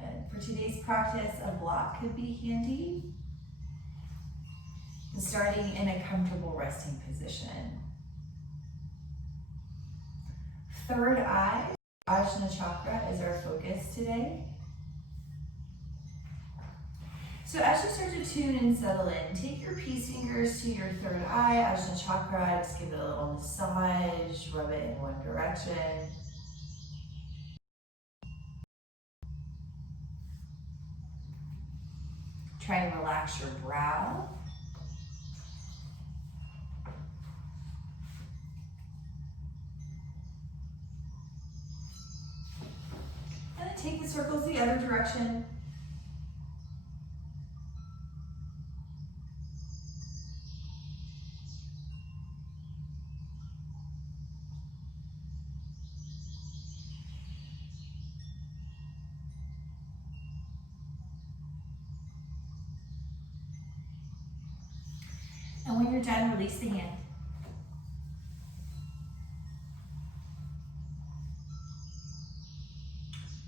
And for today's practice, a block could be handy. And starting in a comfortable resting position. Third eye, Ajna Chakra, is our focus today. So as you start to tune and settle in, take your peace fingers to your third eye, Ajna Chakra, just give it a little massage, rub it in one direction. Try and relax your brow. And then take the circles the other direction. And when you're done, release the hand.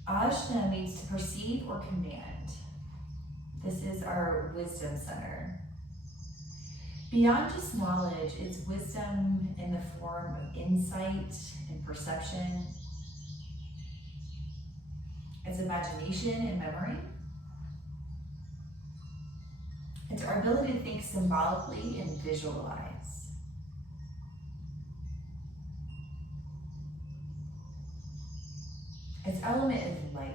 Ajna means to perceive or command. This is our wisdom center. Beyond just knowledge, it's wisdom in the form of insight and perception. It's imagination and memory. It's our ability to think symbolically and visualize. Its element is light.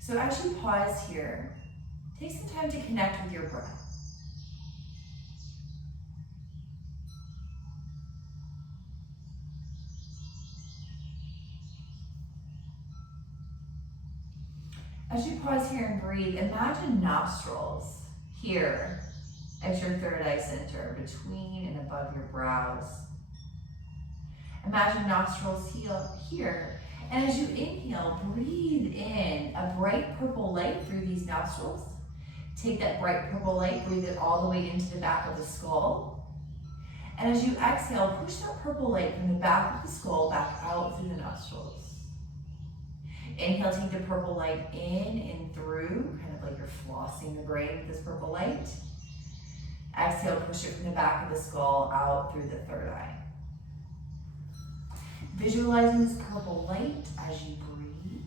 So as you pause here, take some time to connect with your breath. As you pause here and breathe, imagine nostrils here at your third eye center, between and above your brows. Imagine nostrils here. And as you inhale, breathe in a bright purple light through these nostrils. Take that bright purple light, breathe it all the way into the back of the skull. And as you exhale, push that purple light from the back of the skull back out through the nostrils. Inhale, take the purple light in and through, kind of like you're flossing the brain with this purple light. Exhale, push it from the back of the skull out through the third eye. Visualizing this purple light as you breathe.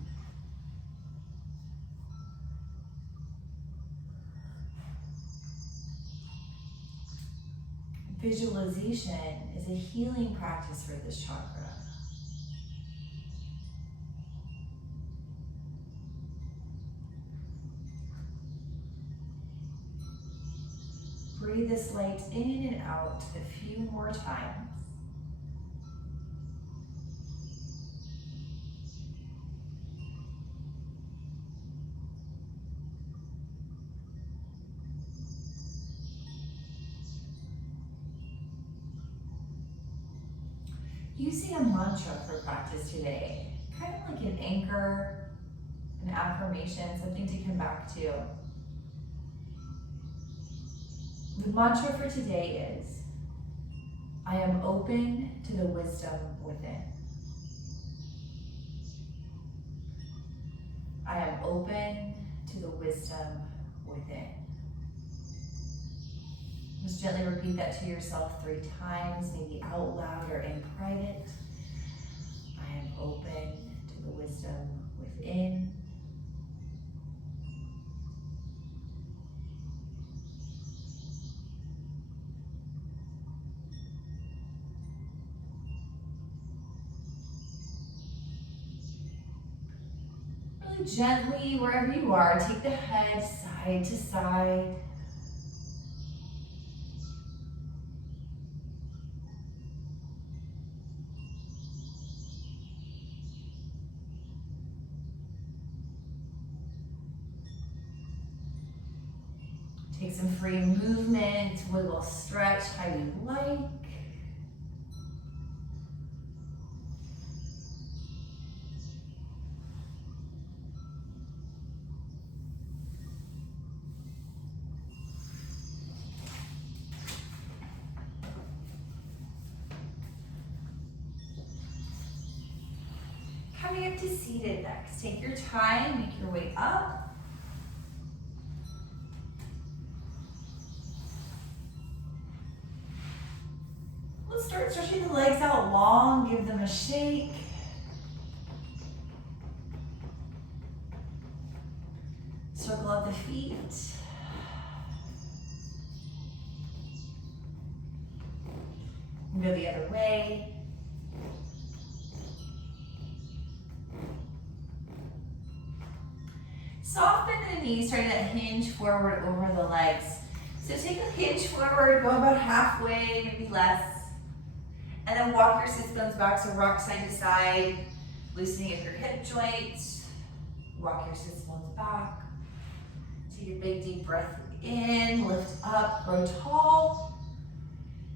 Visualization is a healing practice for this chakra. Breathe this light in and out a few more times. Using a mantra for practice today, kind of like an anchor, an affirmation, something to come back to. The mantra for today is, I am open to the wisdom within. I am open to the wisdom within. Just gently repeat that to yourself 3 times, maybe out loud or in private. I am open to the wisdom within. Really gently, wherever you are, take the head side to side. Take some free movement, wiggle, stretch how you like. How coming up to seated next. Take your time, make your way up. Let's start stretching the legs out long, give them a shake. Circle up the feet. Go the other way. Soft bend in the knees, try to hinge forward over the legs. So take a hinge forward, go about halfway, maybe less. And then walk your sits bones back, so rock side to side, loosening of your hip joints. Walk your sits bones back. Take a big deep breath in, lift up, grow tall.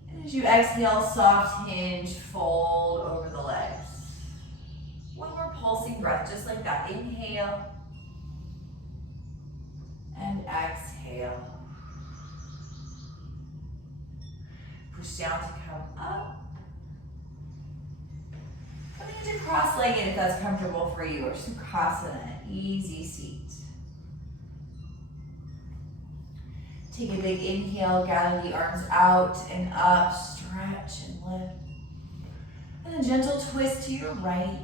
And as you exhale, soft hinge, fold over the legs. One more pulsing breath, just like that. Inhale. And exhale. Push down to come up. Coming into cross-legged if that's comfortable for you, or Sukhasana, easy seat. Take a big inhale, gather the arms out and up, stretch and lift. And a gentle twist to your right.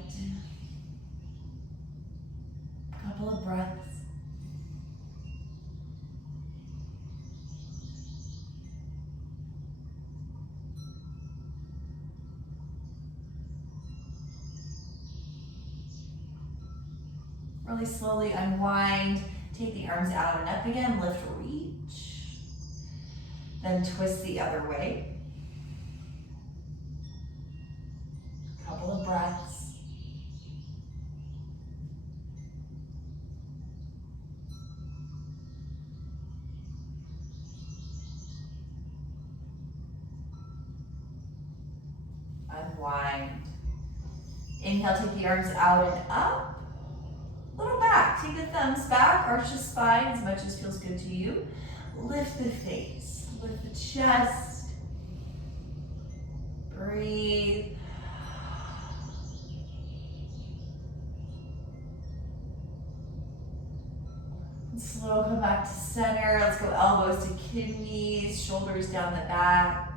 Couple of breaths. Really slowly unwind, take the arms out and up again, lift, reach. Then twist the other way. Couple of breaths. Unwind. Inhale, take the arms out and up. Little back, take the thumbs back, arch the spine as much as feels good to you. Lift the face, lift the chest. Breathe. And slow, come back to center. Let's go elbows to kidneys, shoulders down the back.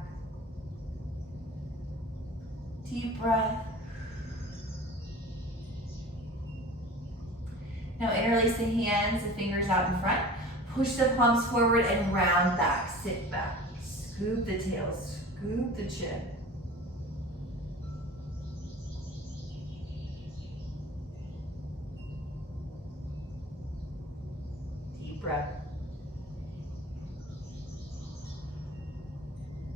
Deep breath. Now interlace the hands, the fingers out in front. Push the palms forward and round back. Sit back. Scoop the tail, scoop the chin. Deep breath.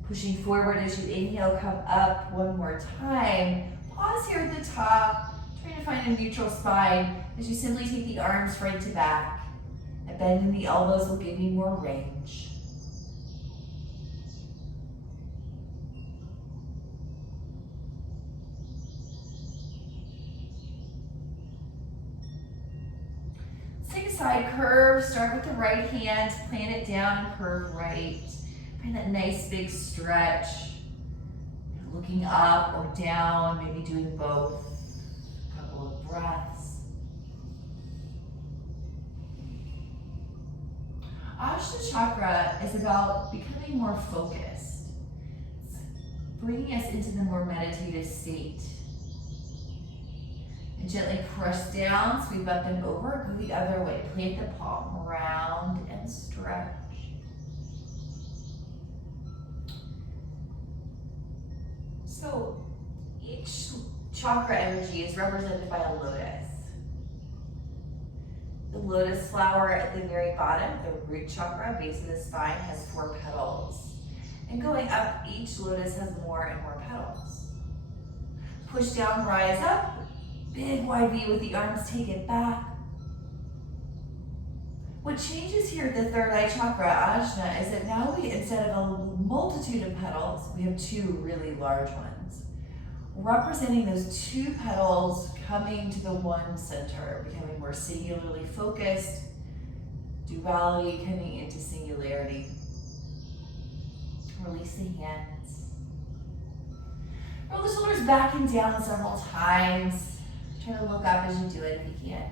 Pushing forward as you inhale, come up one more time. Pause here at the top. Trying to find a neutral spine as you simply take the arms front to back. A bend in the elbows will give you more range. Let's take a side curve. Start with the right hand, plant it down and curve right. Find that nice big stretch. Looking up or down, maybe doing both. Breaths. Ajna Chakra is about becoming more focused. It's bringing us into the more meditative state. And gently press down, sweep up and over, go the other way. Plant the palm, round and stretch. So each chakra energy is represented by a lotus. The lotus flower at the very bottom, the root chakra, base of the spine, has 4 petals. And going up, each lotus has more and more petals. Push down, rise up. Big wide V with the arms, take it back. What changes here at the third eye chakra, Ajna, is that now we, instead of a multitude of petals, we have 2 really large ones. Representing those 2 petals coming to the one center, becoming more singularly focused, duality coming into singularity. Release the hands. Roll the shoulders back and down several times. Try to look up as you do it if you can.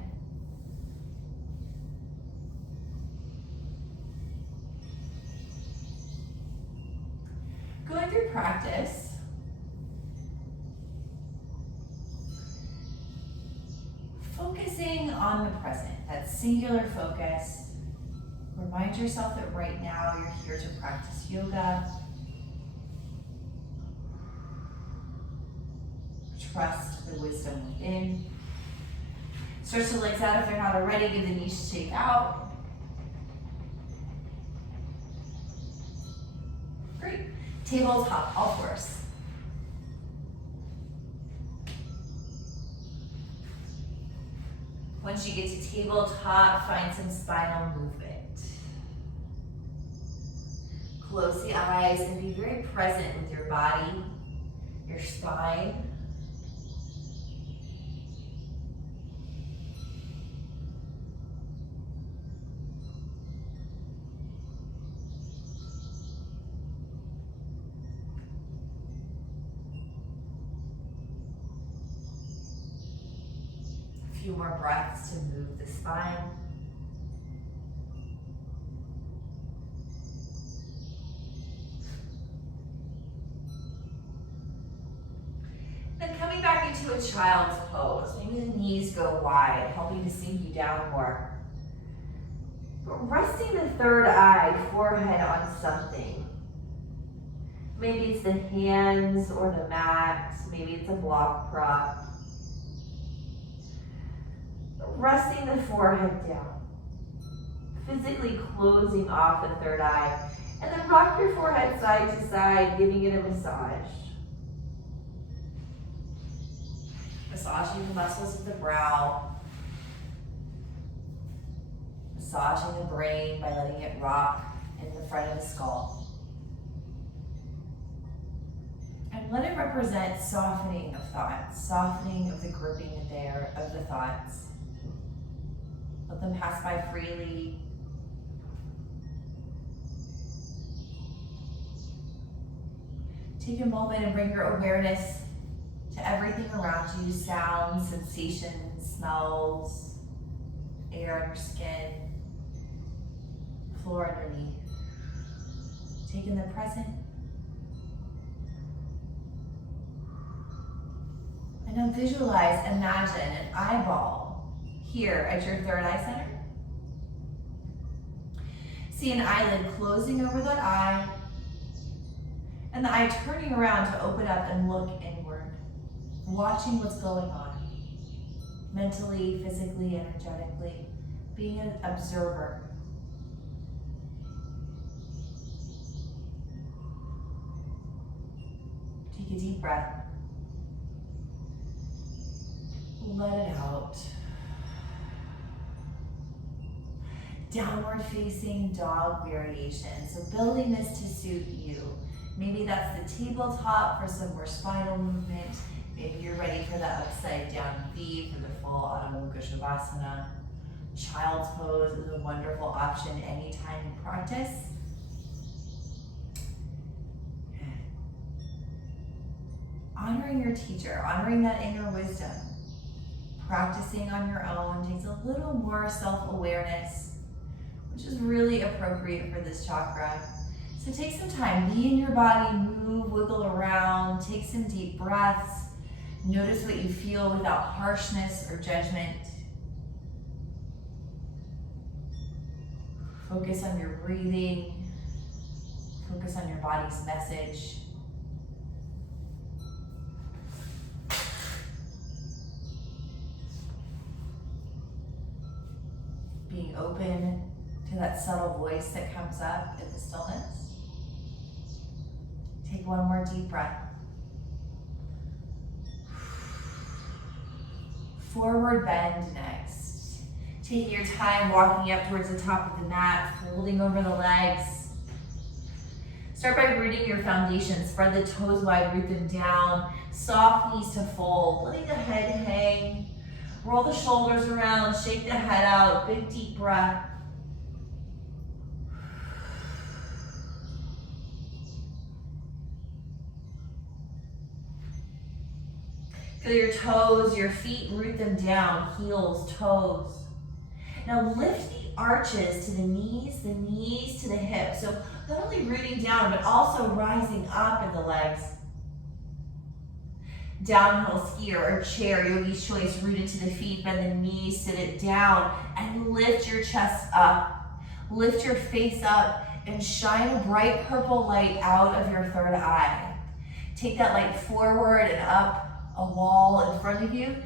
Going through practice, focusing on the present, that singular focus. Remind yourself that right now you're here to practice yoga. Trust the wisdom within. Stretch the legs out if they're not already. Give the knees a shake out. Great. Tabletop, all fours. Once you get to tabletop, find some spinal movement. Close the eyes and be very present with your body, your spine. A few more breaths to move the spine. Then coming back into a child's pose. Maybe the knees go wide, helping to sink you down more. But resting the third eye, forehead on something. Maybe it's the hands or the mat. Maybe it's a block prop. Resting the forehead down, physically closing off the third eye, and then rock your forehead side to side, giving it a massage. Massaging the muscles of the brow, massaging the brain by letting it rock in the front of the skull. And let it represent softening of thoughts, softening of the gripping there of the thoughts. Let them pass by freely. Take a moment and bring your awareness to everything around you, sounds, sensations, smells, air on your skin, floor underneath. Take in the present. And now visualize, imagine an eyeball here at your third eye center. See an eyelid closing over that eye, and the eye turning around to open up and look inward, watching what's going on, mentally, physically, energetically, being an observer. Take a deep breath. Let it out. Downward facing dog variation. So building this to suit you. Maybe that's the tabletop for some more spinal movement. Maybe you're ready for the upside down V for the full Adho Mukha Shavasana. Child's pose is a wonderful option anytime in practice. Honoring your teacher, honoring that inner wisdom. Practicing on your own takes a little more self-awareness, which is really appropriate for this chakra. So take some time, be in your body, move, wiggle around, take some deep breaths. Notice what you feel without harshness or judgment. Focus on your breathing. Focus on your body's message. Being open to that subtle voice that comes up in the stillness. Take one more deep breath. Forward bend next. Taking your time walking up towards the top of the mat, folding over the legs. Start by rooting your foundation. Spread the toes wide, root them down. Soft knees to fold, letting the head hang. Roll the shoulders around, shake the head out, big deep breath. Feel your toes, your feet, root them down, heels, toes. Now lift the arches to the knees to the hips. So not only rooting down, but also rising up in the legs. Downhill skier or chair, yogi's choice, rooted to the feet, bend the knees, sit it down, and lift your chest up. Lift your face up and shine a bright purple light out of your third eye. Take that light forward and up a wall in front of you.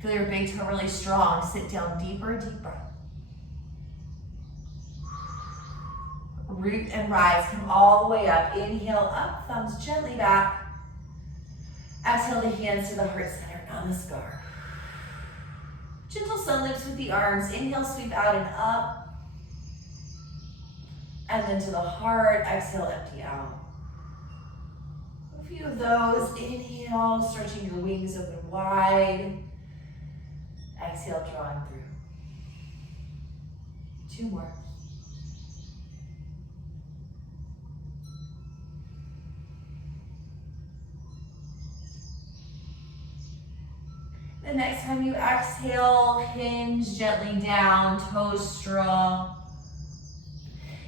Feel your big toe really strong. Sit down deeper, deeper. Root and rise, come all the way up. Inhale up, thumbs gently back. Exhale the hands to the heart center, namaskar. Gentle sun lifts with the arms. Inhale, sweep out and up. And then to the heart, exhale, empty out. A few of those. Inhale, stretching your wings open wide. Exhale, drawing through. 2 more. The next time you exhale, hinge gently down, toes strong.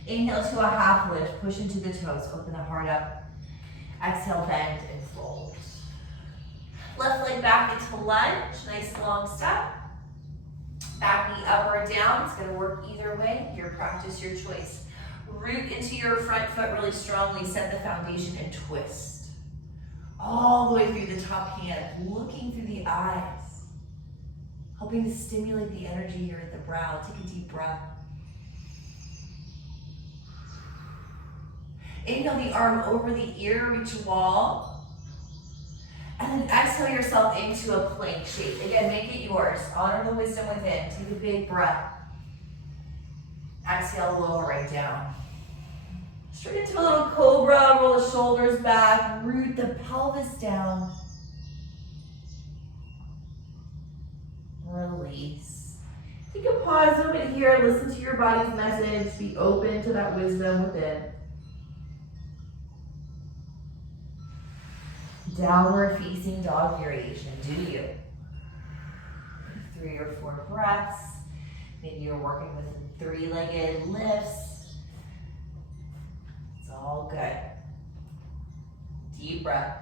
Inhale to a half lift, push into the toes, open the heart up. Exhale, bend and fold. Left leg back into lunge, nice long step. Back knee up or down, it's gonna work either way, your practice, your choice. Root into your front foot really strongly, set the foundation and twist. All the way through the top hand, looking through the eyes. Helping to stimulate the energy here at the brow. Take a deep breath. Inhale the arm over the ear, reach a wall. And then exhale yourself into a plank shape. Again, make it yours. Honor the wisdom within. Take a big breath. Exhale, lowering down. Straight into a little cobra, roll the shoulders back, root the pelvis down. Release. Take a pause a bit here, listen to your body's message, be open to that wisdom within. Downward facing dog variation, do you? 3 or 4 breaths. Maybe you're working with 3-legged lifts. It's all good. Deep breath.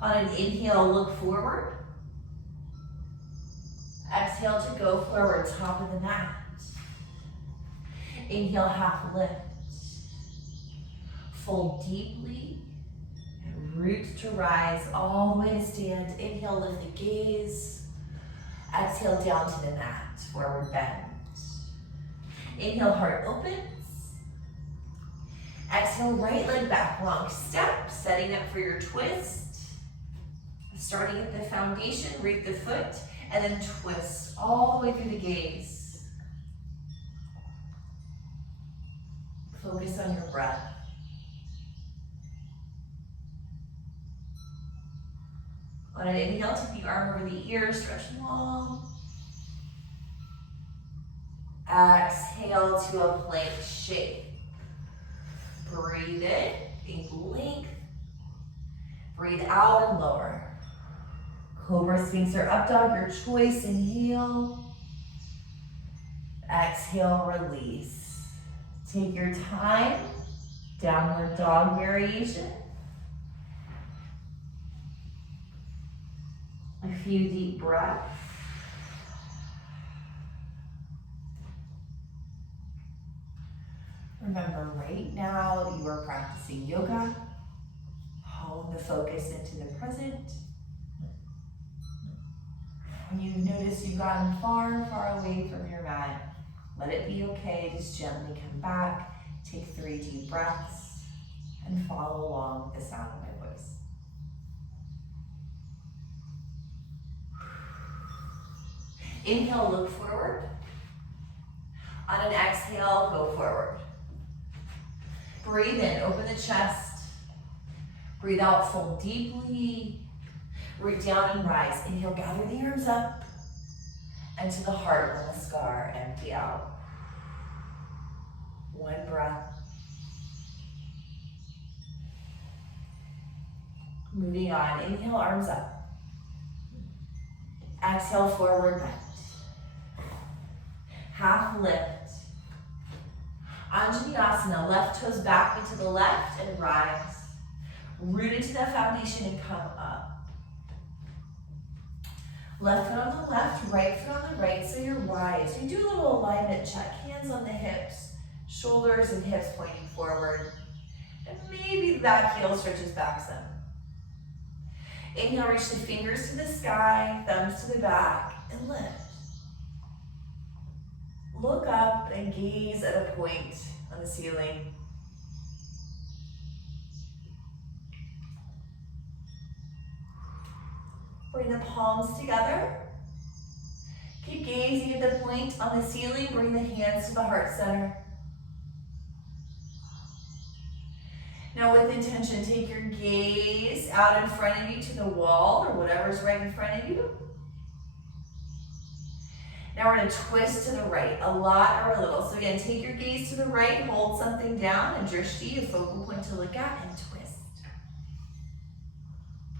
On an inhale, look forward. Exhale to go forward, top of the mat. Inhale, half lift. Fold deeply and root to rise all the way to stand. Inhale, lift the gaze. Exhale, down to the mat, forward bend. Inhale, heart opens. Exhale, right leg back, long step, setting up for your twist. Starting at the foundation, root the foot, and then twist all the way through the gaze. Focus on your breath. On an inhale, take the arm over the ear, stretch long. Exhale to a plank shape. Breathe in, think length. Breathe out and lower. Cobra, Sphinx, or up dog, your choice. Inhale. Exhale, release. Take your time. Downward dog variation. A few deep breaths. Remember, right now you are practicing yoga. Hone the focus into the present. When you notice you've gotten far, far away from your mat, let it be okay. Just gently come back. Take 3 deep breaths and follow along with the sound of my voice. Inhale, look forward. On an exhale, go forward. Breathe in, open the chest. Breathe out, fold deeply. Root down and rise. Inhale, gather the arms up. And to the heart, namaskar, empty out. 1 breath. Moving on, inhale, arms up. Exhale, forward bend. Half lift. Ajna, left toes back into the left and rise. Root into the foundation and come up. Left foot on the left, right foot on the right, so you're wide. So you do a little alignment check. Hands on the hips, shoulders and hips pointing forward. And maybe the back heel stretches back some. Inhale, reach the fingers to the sky, thumbs to the back, and lift. Look up and gaze at a point on the ceiling. Bring the palms together. Keep gazing at the point on the ceiling. Bring the hands to the heart center. Now with intention, take your gaze out in front of you to the wall or whatever's right in front of you. Now we're going to twist to the right, a lot or a little. So again, take your gaze to the right, hold something down, and drishti, a focal point to look at, and twist.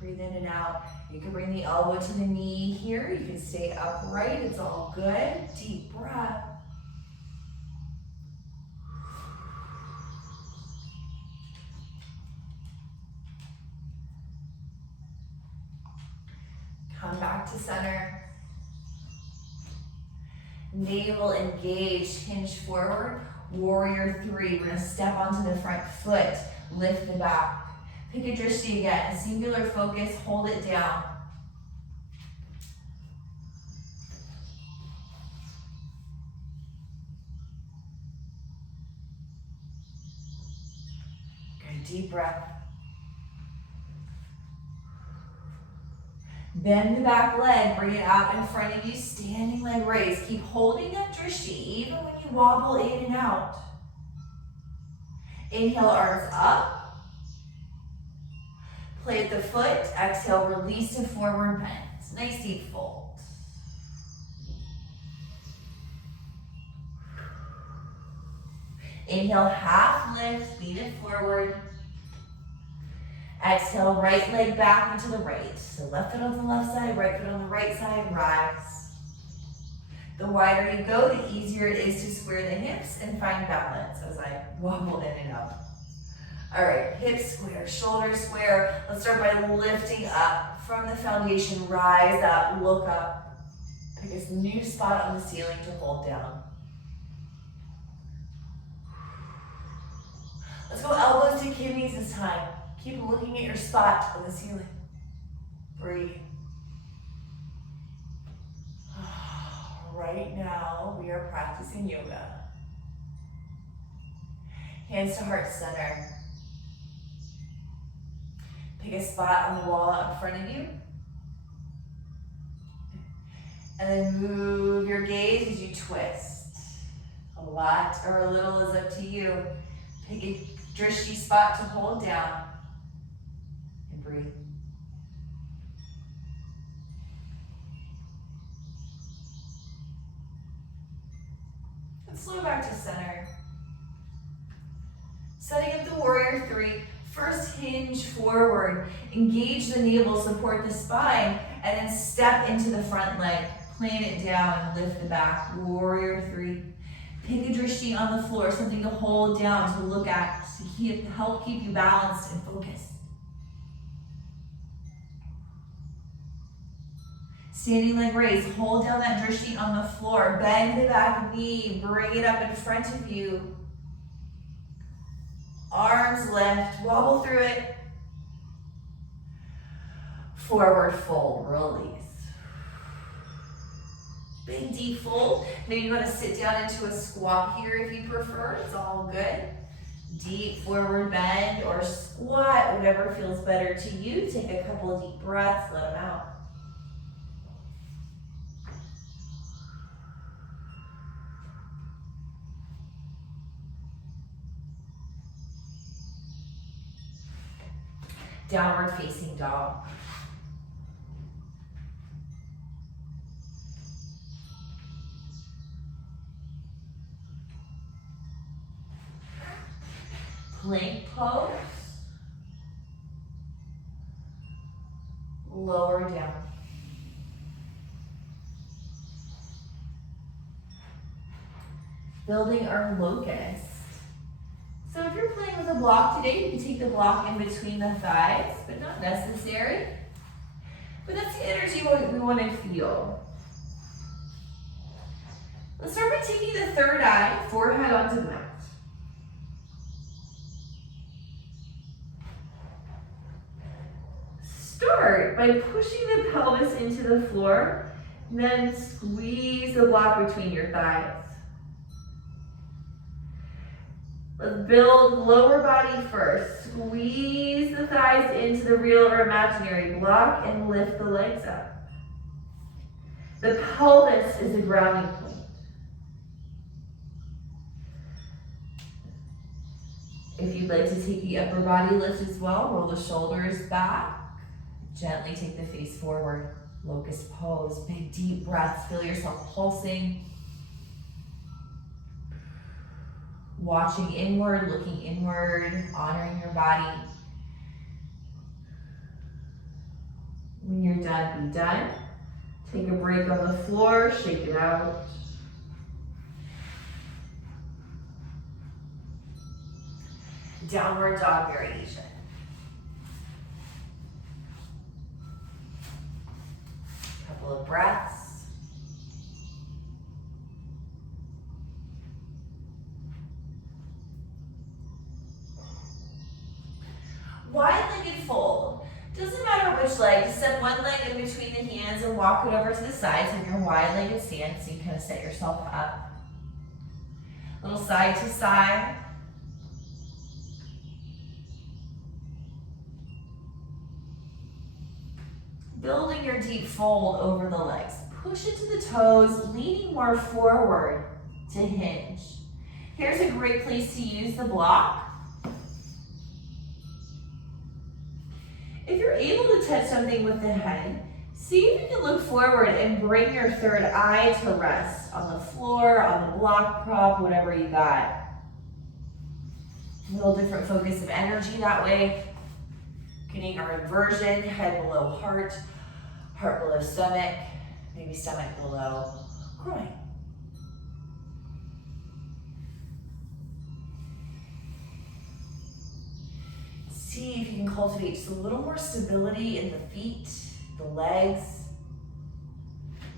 Breathe in and out. You can bring the elbow to the knee here. You can stay upright. It's all good. Deep breath. Come back to center. Navel engaged, hinge forward. Warrior three. We're going to step onto the front foot. Lift the back. Pick a drishti again. Singular focus. Hold it down. Good. Deep breath. Bend the back leg, bring it out in front of you, standing leg raise. Keep holding that drishti even when you wobble in and out. Inhale, arms up. Plant the foot, exhale, release to forward bend. Nice deep fold. Inhale, half lift, lean it forward. Exhale, right leg back into the right. So left foot on the left side, right foot on the right side, rise. The wider you go, the easier it is to square the hips and find balance as I wobble in and out. All right, hips square, shoulders square. Let's start by lifting up from the foundation, rise up, look up. Pick a new spot on the ceiling to hold down. Let's go elbows to kidneys this time. Keep looking at your spot on the ceiling. Breathe. Right now, we are practicing yoga. Hands to heart center. Pick a spot on the wall out in front of you. And then move your gaze as you twist. A lot or a little is up to you. Pick a drishti spot to hold down. Breathe. And slow back to center. Setting up the warrior three. First hinge forward. Engage the navel, support the spine, and then step into the front leg. Plant it down and lift the back. Warrior three. Pick a drishti on the floor, something to hold down, to look at, to help keep you balanced and focused. Standing leg raise, hold down that drishti on the floor, bend the back knee, bring it up in front of you. Arms lift, wobble through it. Forward fold, release. Big deep fold. Maybe you want to sit down into a squat here if you prefer, it's all good. Deep forward bend or squat, whatever feels better to you. Take a couple of deep breaths, let them out. Downward facing dog. Plank pose. lower down. Building our locust. So if you're playing with a block today, you can take the block in between the thighs, but not necessary. But that's the energy we want to feel. Let's start by taking the third eye, forehead onto the mat. Start by pushing the pelvis into the floor, and then squeeze the block between your thighs. Let's build lower body first. Squeeze the thighs into the real or imaginary block and lift the legs up. The pelvis is the grounding point. If you'd like to take the upper body lift as well, roll the shoulders back. Gently take the face forward. Locust pose. Big deep breaths. Feel yourself pulsing. Watching inward, looking inward, honoring your body. When you're done, be done. Take a break on the floor, shake it out. Downward dog variation. Couple of breaths. Wide-legged fold. Doesn't matter which leg, just step one leg in between the hands and walk it over to the side. So your wide-legged stance, you can kind of set yourself up. Little side to side. Building your deep fold over the legs. Push into the toes, leaning more forward to hinge. Here's a great place to use the block. If you're able to touch something with the head, see if you can look forward and bring your third eye to rest on the floor, on the block prop, whatever you got. A little different focus of energy that way. Getting our inversion, head below heart, heart below stomach, maybe stomach below groin. See if you can cultivate just a little more stability in the feet, the legs.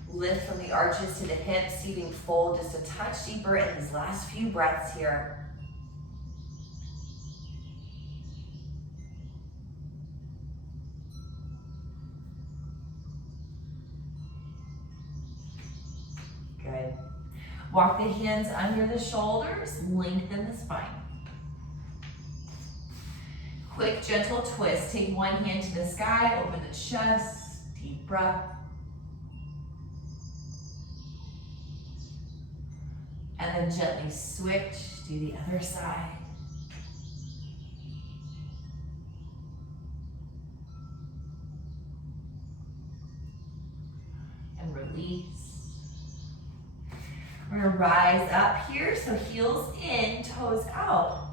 Lift from the arches to the hips, see if you can fold just a touch deeper in these last few breaths here. Good. Walk the hands under the shoulders, lengthen the spine. Quick, gentle twist. Take one hand to the sky, open the chest, deep breath. And then gently switch, do the other side. And release. We're gonna rise up here, so heels in, toes out.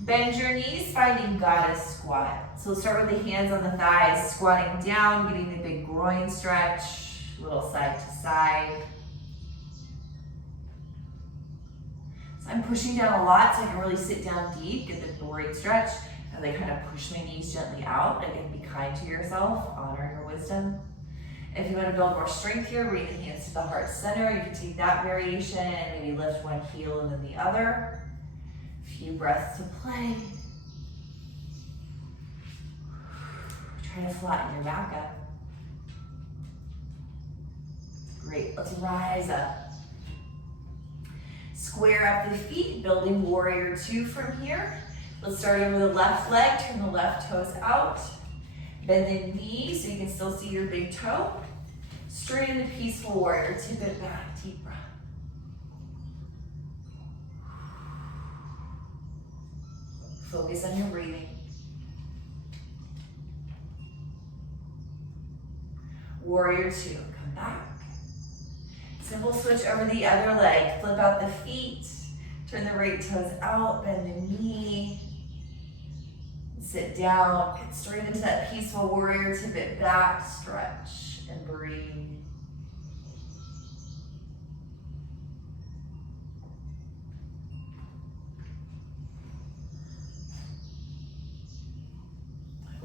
Bend your knees, finding goddess squat. So we'll start with the hands on the thighs, squatting down, getting the big groin stretch, little side to side. So I'm pushing down a lot so I can really sit down deep, get the groin stretch, and then kind of push my knees gently out. Again, be kind to yourself, honor your wisdom. If you want to build more strength here, bring the hands to the heart center. You can take that variation and maybe lift one heel and then the other. Few breaths to play. Try to flatten your back up. Great, let's rise up. Square up the feet, building warrior two from here. Let's start over the left leg, turn the left toes out. Bend the knee so you can still see your big toe. Straight into peaceful warrior, tip it back, deep breath. Focus on your breathing. Warrior two, come back. Simple switch over the other leg. Flip out the feet. Turn the right toes out, bend the knee. Sit down, get straight into that peaceful warrior, tip it back, stretch, and breathe.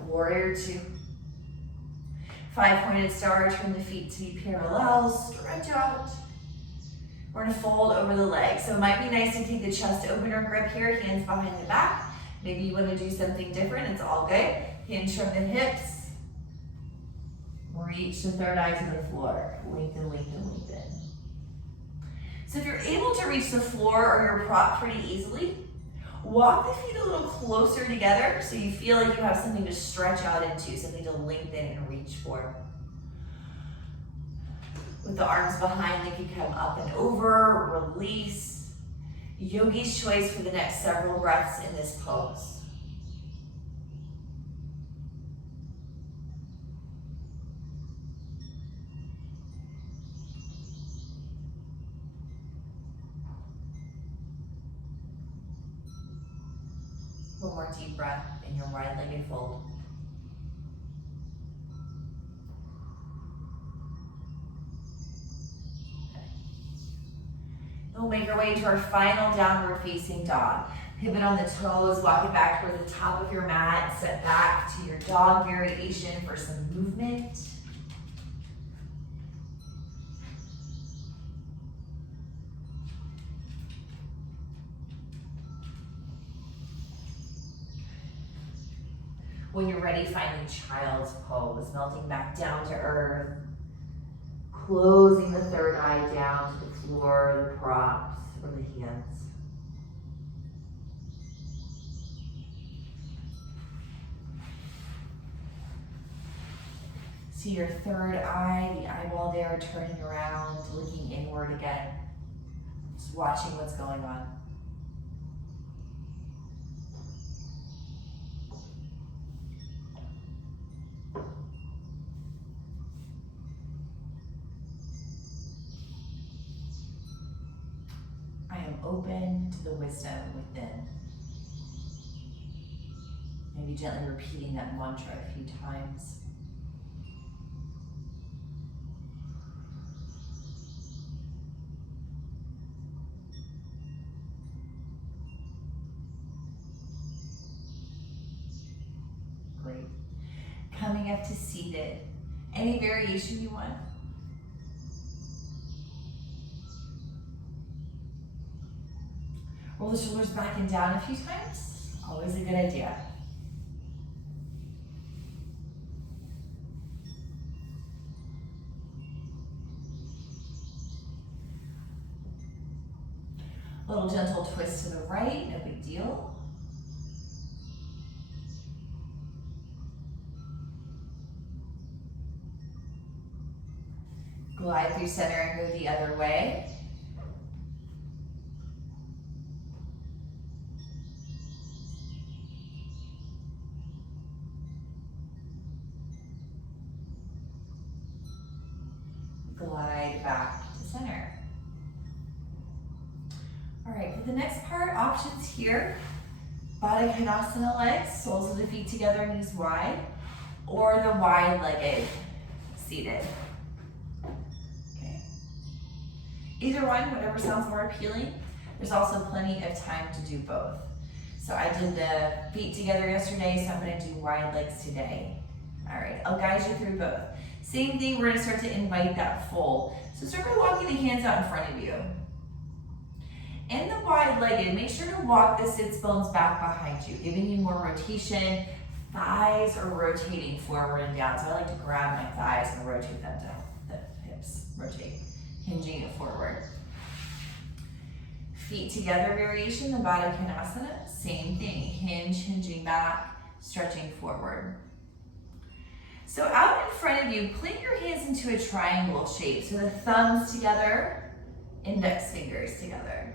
Warrior 2. 5 pointed star, turn the feet to be parallel, stretch out. We're gonna fold over the legs. So it might be nice to take the chest opener grip here, hands behind the back. Maybe you wanna do something different, it's all good. Hinge from the hips. Reach the third eye to the floor. Lengthen, lengthen, lengthen. So if you're able to reach the floor or your prop pretty easily, walk the feet a little closer together so you feel like you have something to stretch out into, something to lengthen and reach for. With the arms behind, they can come up and over, release. Yogi's choice for the next several breaths in this pose. One more deep breath in your wide-legged fold. We'll make our way to our final downward facing dog. Pivot on the toes, walk it back toward the top of your mat, set back to your dog variation for some movement. When you're ready, finding child's pose, melting back down to earth, closing the third eye down to the floor, the props, or the hands. See your third eye, the eyeball there, turning around, looking inward again. Just watching what's going on. Open to the wisdom within. Maybe gently repeating that mantra a few times. Great. Coming up to seated. Any variation you want. Roll the shoulders back and down a few times. Always a good idea. A little gentle twist to the right, no big deal. Glide through center and go the other way. Glide back to center. All right, for the next part, options here. Baddha Konasana legs, soles of the feet together, knees wide, or the wide-legged seated. Okay. Either one, whatever sounds more appealing. There's also plenty of time to do both. So I did the feet together yesterday, so I'm gonna do wide legs today. All right, I'll guide you through both. Same thing, we're gonna start to invite that fold. So start by walking the hands out in front of you. In the wide-legged, make sure to walk the sits bones back behind you, giving you more rotation. Thighs are rotating forward and down. So I like to grab my thighs and rotate them down. The hips rotate, hinging it forward. Feet together variation, the Baddha Konasana, same thing. Hinge, hinging back, stretching forward. So out in front of you, plant your hands into a triangle shape. So the thumbs together, index fingers together.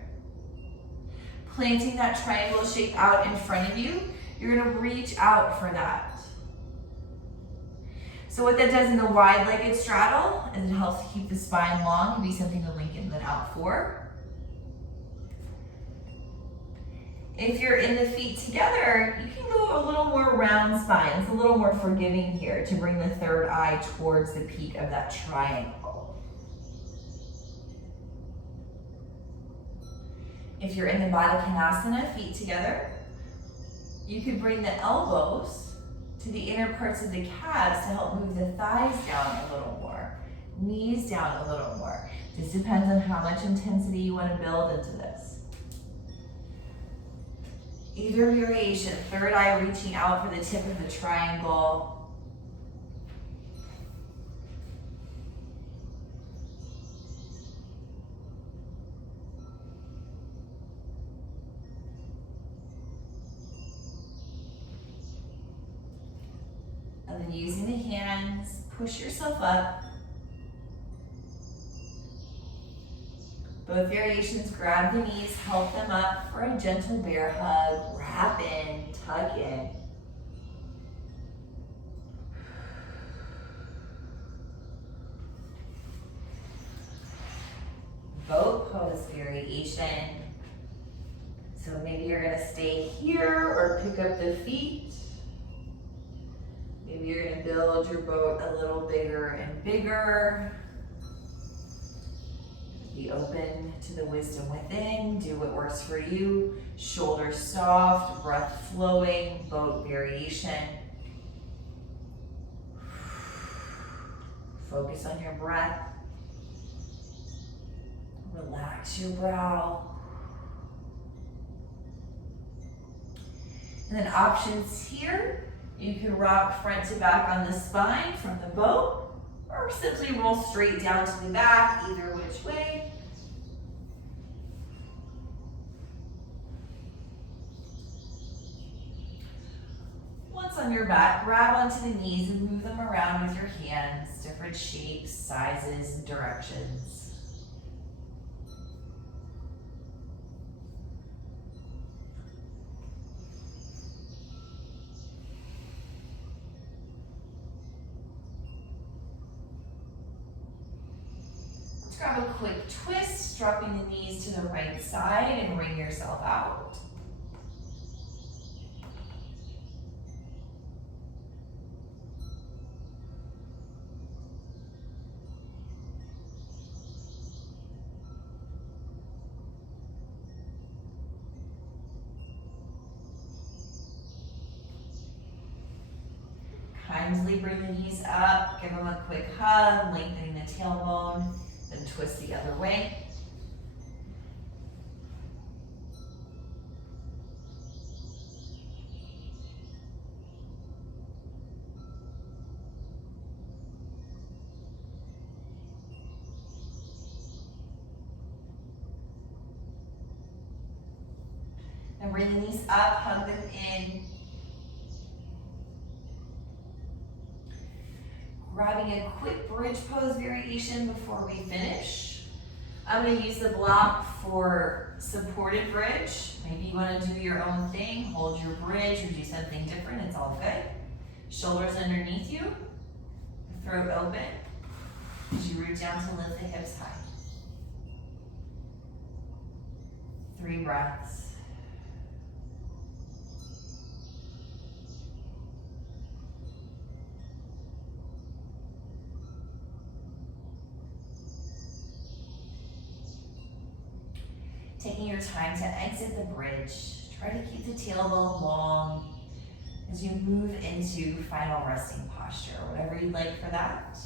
Planting that triangle shape out in front of you, you're gonna reach out for that. So what that does in the wide-legged straddle is it helps to keep the spine long and be something to lengthen that out for. If you're in the feet together, you can go a little more round spine. It's a little more forgiving here to bring the third eye towards the peak of that triangle. If you're in the Baddha Konasana, feet together, you could bring the elbows to the inner parts of the calves to help move the thighs down a little more, knees down a little more. This depends on how much intensity you want to build into this. Either variation, third eye reaching out for the tip of the triangle. And then using the hands, push yourself up. Both variations, grab the knees, help them up for a gentle bear hug, wrap in, tuck in. Boat pose variation. So maybe you're gonna stay here or pick up the feet. Maybe you're gonna build your boat a little bigger and bigger. Be open to the wisdom within. Do what works for you. Shoulders soft, breath flowing, boat variation. Focus on your breath. Relax your brow. And then options here. You can rock front to back on the spine from the boat, or simply roll straight down to the back, either which way. Once on your back, grab onto the knees and move them around with your hands, different shapes, sizes, and directions. Grab a quick twist, dropping the knees to the right side and wring yourself out. Kindly bring the knees up, give them a quick hug, lengthening the tailbone. And twist the other way. And bring the knees up, hug them in. Grabbing a quick bridge pose variation before we finish. I'm going to use the block for supported bridge. Maybe you want to do your own thing, hold your bridge or do something different, it's all good. Shoulders underneath you, throat open as you root down to lift the hips high. 3 breaths. Taking your time to exit the bridge. Try to keep the tailbone long as you move into final resting posture, whatever you'd like for that.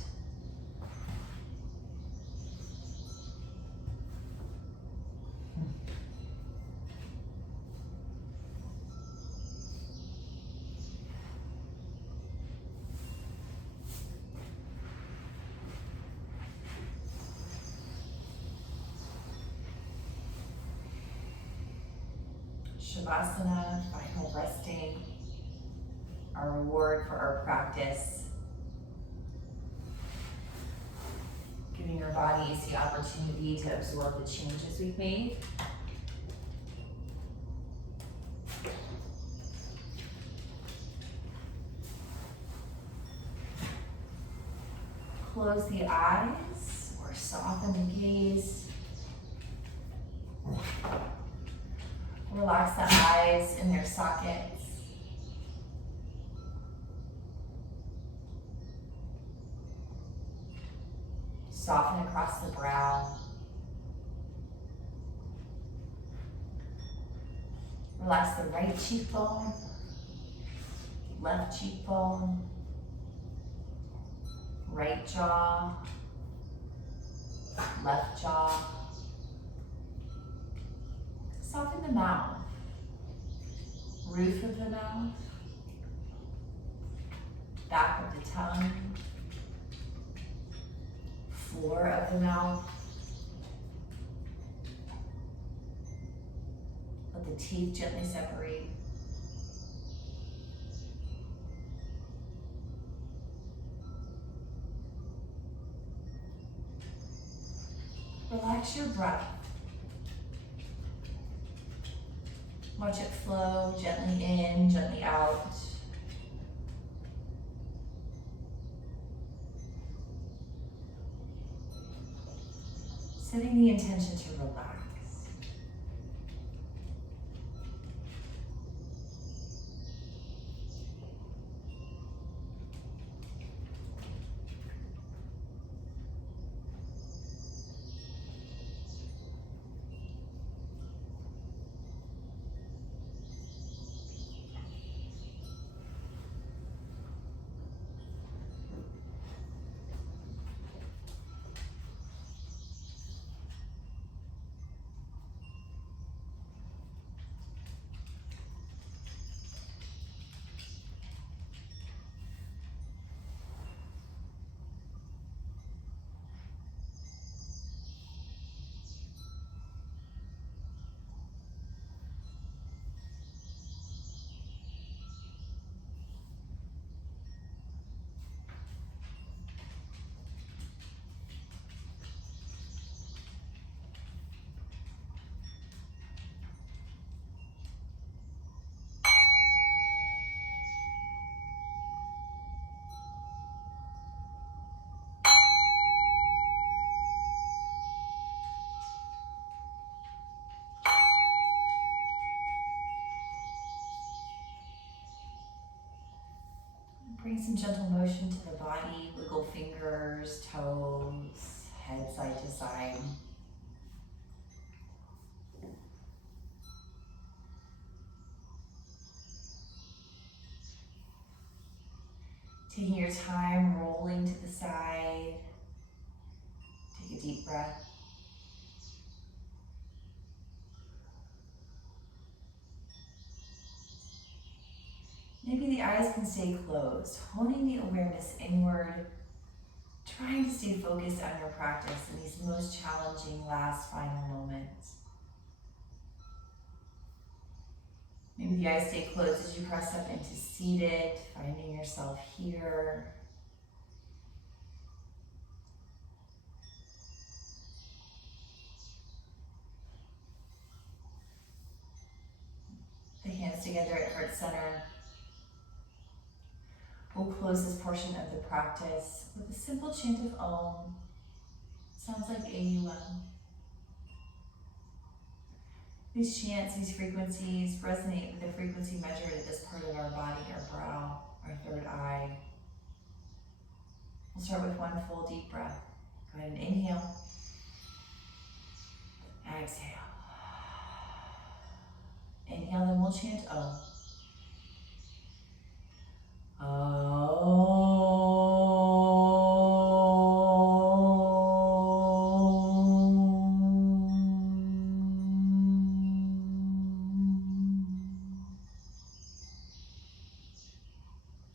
Shavasana, final resting, our reward for our practice. Giving your bodies the opportunity to absorb the changes we've made. Close the eyes or soften the gaze. Relax the eyes in their sockets. Soften across the brow. Relax the right cheekbone, left cheekbone, right jaw, left jaw. Soften the mouth, roof of the mouth, back of the tongue, floor of the mouth. Let the teeth gently separate. Relax your breath. Watch it flow gently in, gently out. Setting the intention to relax. Bring some gentle motion to the body, wiggle fingers, toes, head side to side. Taking your time, rolling to the side. Take a deep breath. Maybe the eyes can stay closed, honing the awareness inward, trying to stay focused on your practice in these most challenging last final moments. Maybe the eyes stay closed as you press up into seated, finding yourself here. The hands together at heart center. We'll close this portion of the practice with a simple chant of Om. Sounds like AUM. These chants, these frequencies resonate with the frequency measured at this part of our body, our brow, our third eye. We'll start with one full deep breath. Go ahead and inhale. Exhale. Inhale, then we'll chant Om.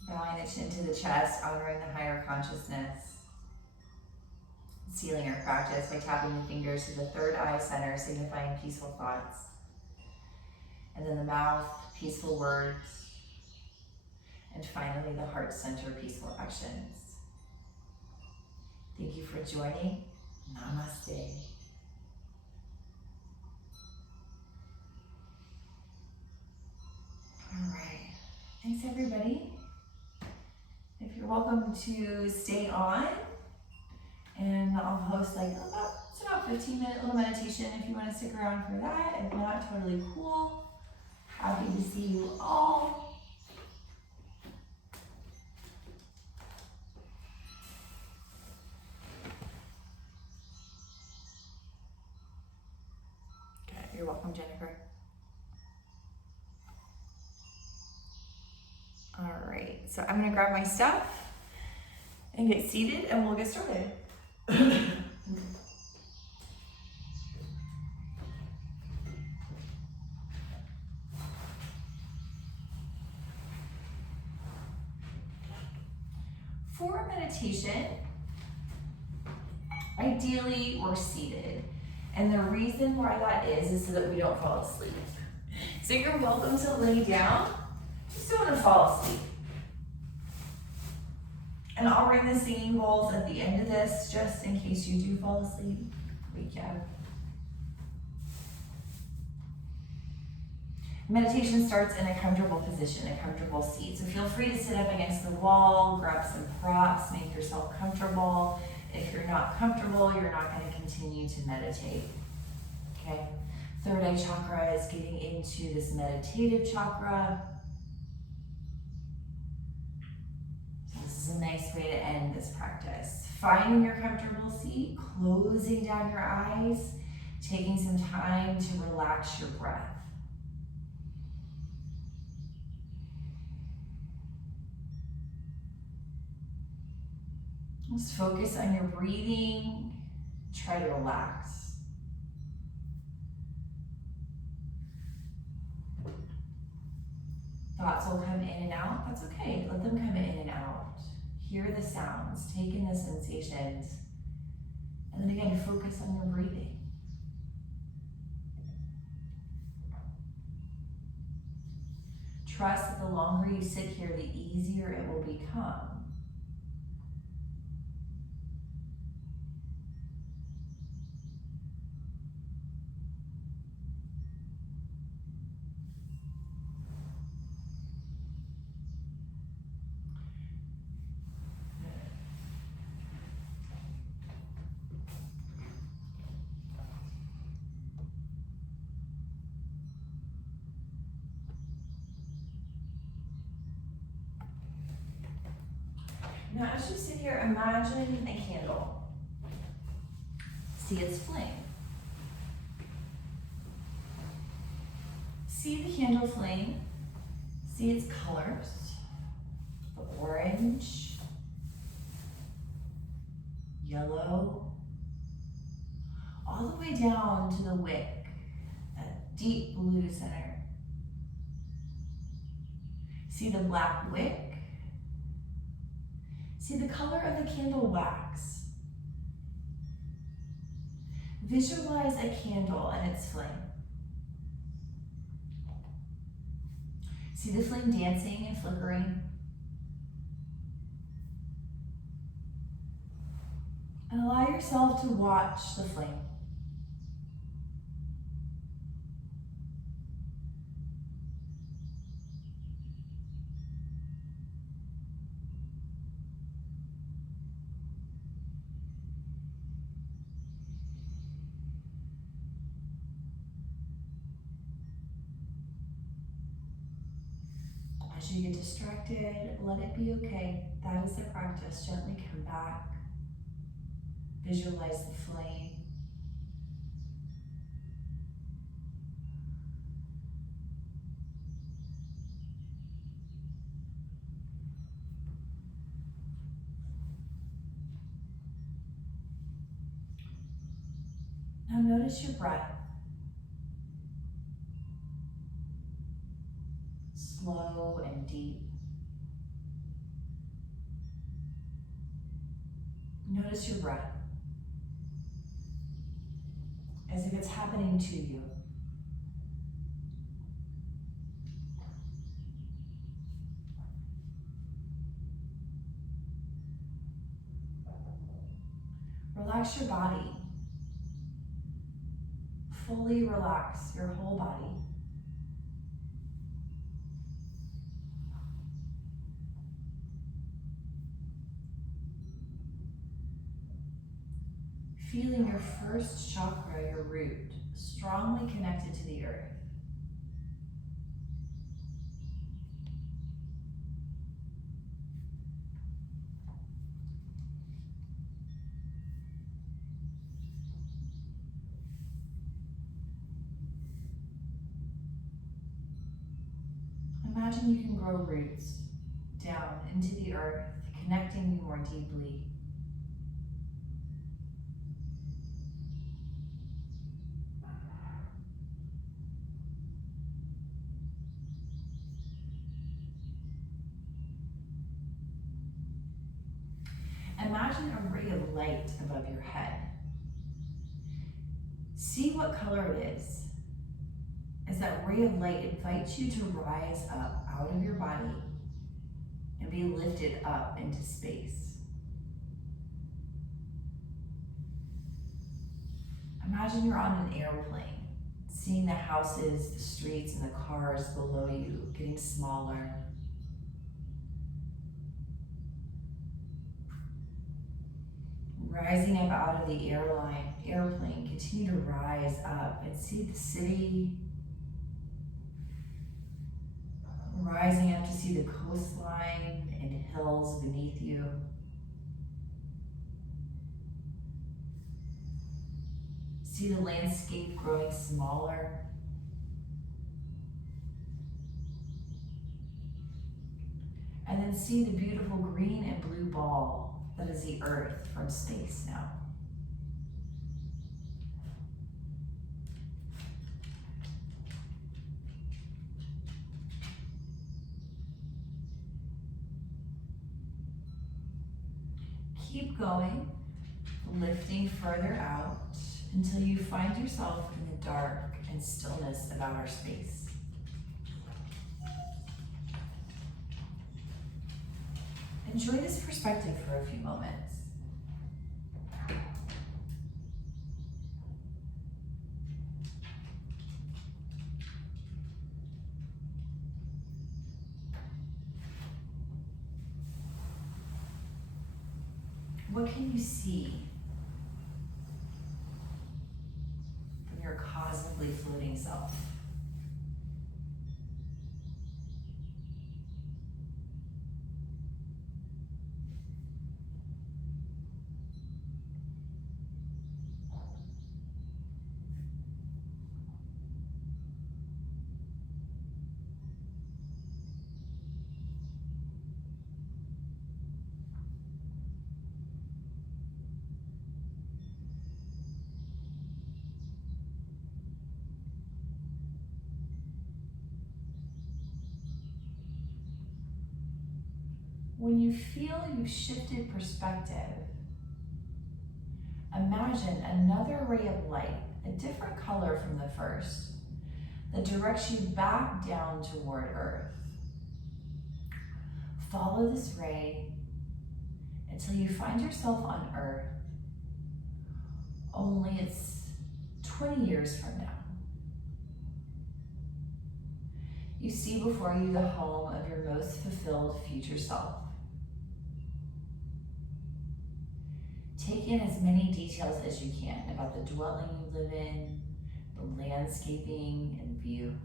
Bowing the chin to the chest, honoring the higher consciousness. Sealing our practice by tapping the fingers to the third eye center, signifying peaceful thoughts. And then the mouth, peaceful words. And finally, the heart center, peaceful actions. Thank you for joining. Namaste. All right. Thanks, everybody. If you're welcome to stay on, and I'll host it's about 15-minute little meditation if you want to stick around for that. If not, totally cool. Happy to see you all. You're welcome, Jennifer. All right, so I'm gonna grab my stuff and get seated and we'll get started. For a meditation, ideally we're seated. And the reason why that is so that we don't fall asleep. So you're welcome to lay down. Just don't want to fall asleep. And I'll ring the singing bowls at the end of this, just in case you do fall asleep. We can. Meditation starts in a comfortable position, a comfortable seat. So feel free to sit up against the wall, grab some props, make yourself comfortable. If you're not comfortable, you're not going to continue to meditate. Okay? Third eye chakra is getting into this meditative chakra. So this is a nice way to end this practice. Finding your comfortable seat, closing down your eyes, taking some time to relax your breath. Just focus on your breathing. Try to relax. Thoughts will come in and out. That's okay. Let them come in and out. Hear the sounds. Take in the sensations. And then again, focus on your breathing. Trust that the longer you sit here, the easier it will become. Now, as you sit here, imagine a candle. See its flame. See the candle flame. See its colors. The orange, yellow, all the way down to the wick, that deep blue center. See the black wick. See the color of the candle wax. Visualize a candle and its flame. See the flame dancing and flickering. And allow yourself to watch the flame. As you get distracted, let it be okay. That is the practice. Gently come back. Visualize the flame. Now notice your breath. Slow and deep. Notice your breath as if it's happening to you. Relax your body. Fully relax your whole body. Feeling your first chakra, your root, strongly connected to the earth. imagine you can grow roots down into the earth, connecting you more deeply. Imagine a ray of light above your head. See what color it is, as that ray of light invites you to rise up out of your body and be lifted up into space. Imagine you're on an airplane, seeing the houses, the streets, and the cars below you getting smaller. Rising up out of the airplane, continue to rise up and see the city. Rising up to see the coastline and hills beneath you. See the landscape growing smaller. And then see the beautiful green and blue ball that is the earth from space now. Keep going, lifting further out until you find yourself in the dark and stillness of outer space. Enjoy this perspective for a few moments. What can you see from your cosmically floating self? When you feel you've shifted perspective, imagine another ray of light, a different color from the first, that directs you back down toward Earth. Follow this ray until you find yourself on Earth, only it's 20 years from now. You see before you the home of your most fulfilled future self. Take in as many details as you can about the dwelling you live in, the landscaping and view.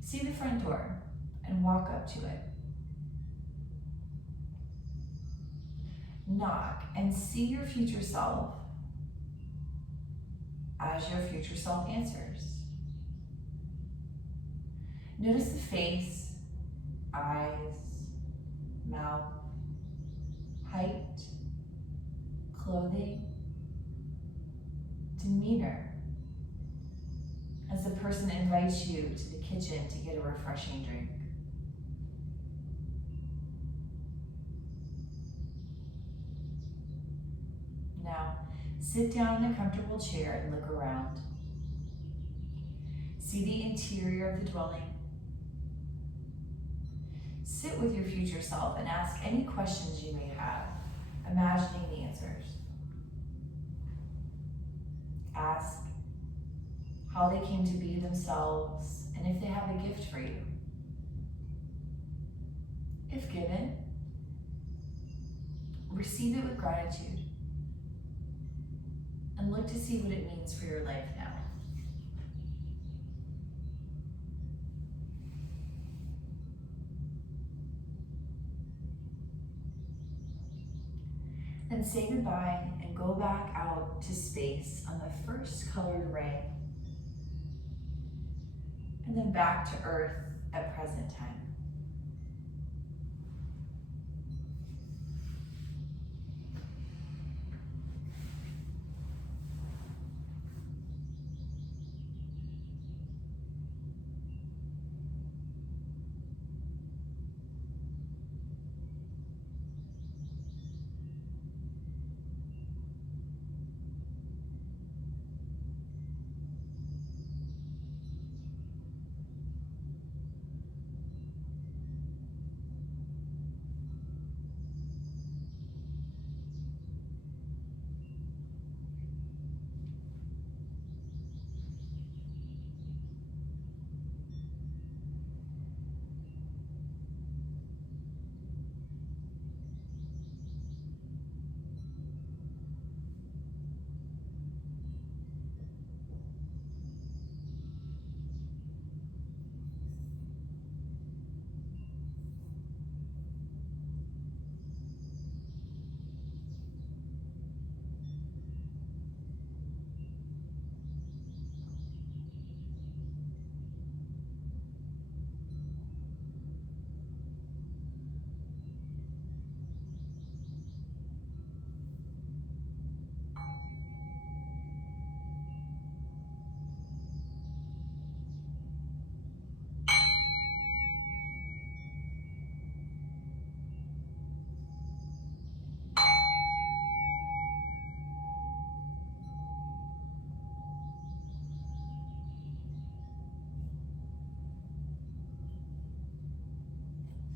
See the front door and walk up to it. Knock and see your future self as your future self answers. Notice the face, eyes, mouth, height, clothing, demeanor, as the person invites you to the kitchen to get a refreshing drink. Now, sit down in a comfortable chair and look around. See the interior of the dwelling. Sit with your future self and ask any questions you may have, imagining the answers. Ask how they came to be themselves and if they have a gift for you. If given, receive it with gratitude and look to see what it means for your life now. Then say goodbye and go back out to space on the first colored ray. them back to earth at present time.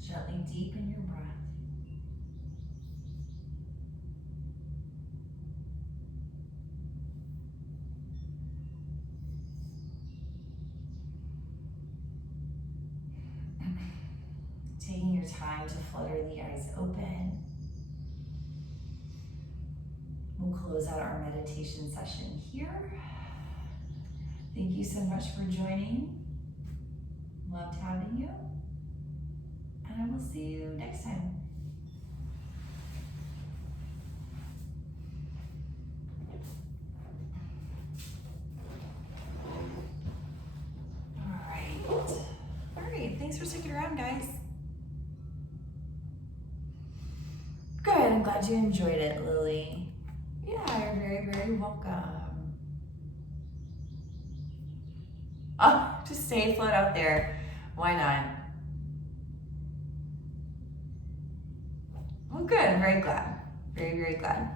Gently deepen your breath. Taking your time to flutter the eyes open. We'll close out our meditation session here. Thank you so much for joining. Loved having you. And I will see you next time. All right, thanks for sticking around, guys. Good, I'm glad you enjoyed it, Lily. Yeah, you're very, very welcome. Oh, just stay afloat out there. Why not? Well, good, I'm very glad. Very, very glad.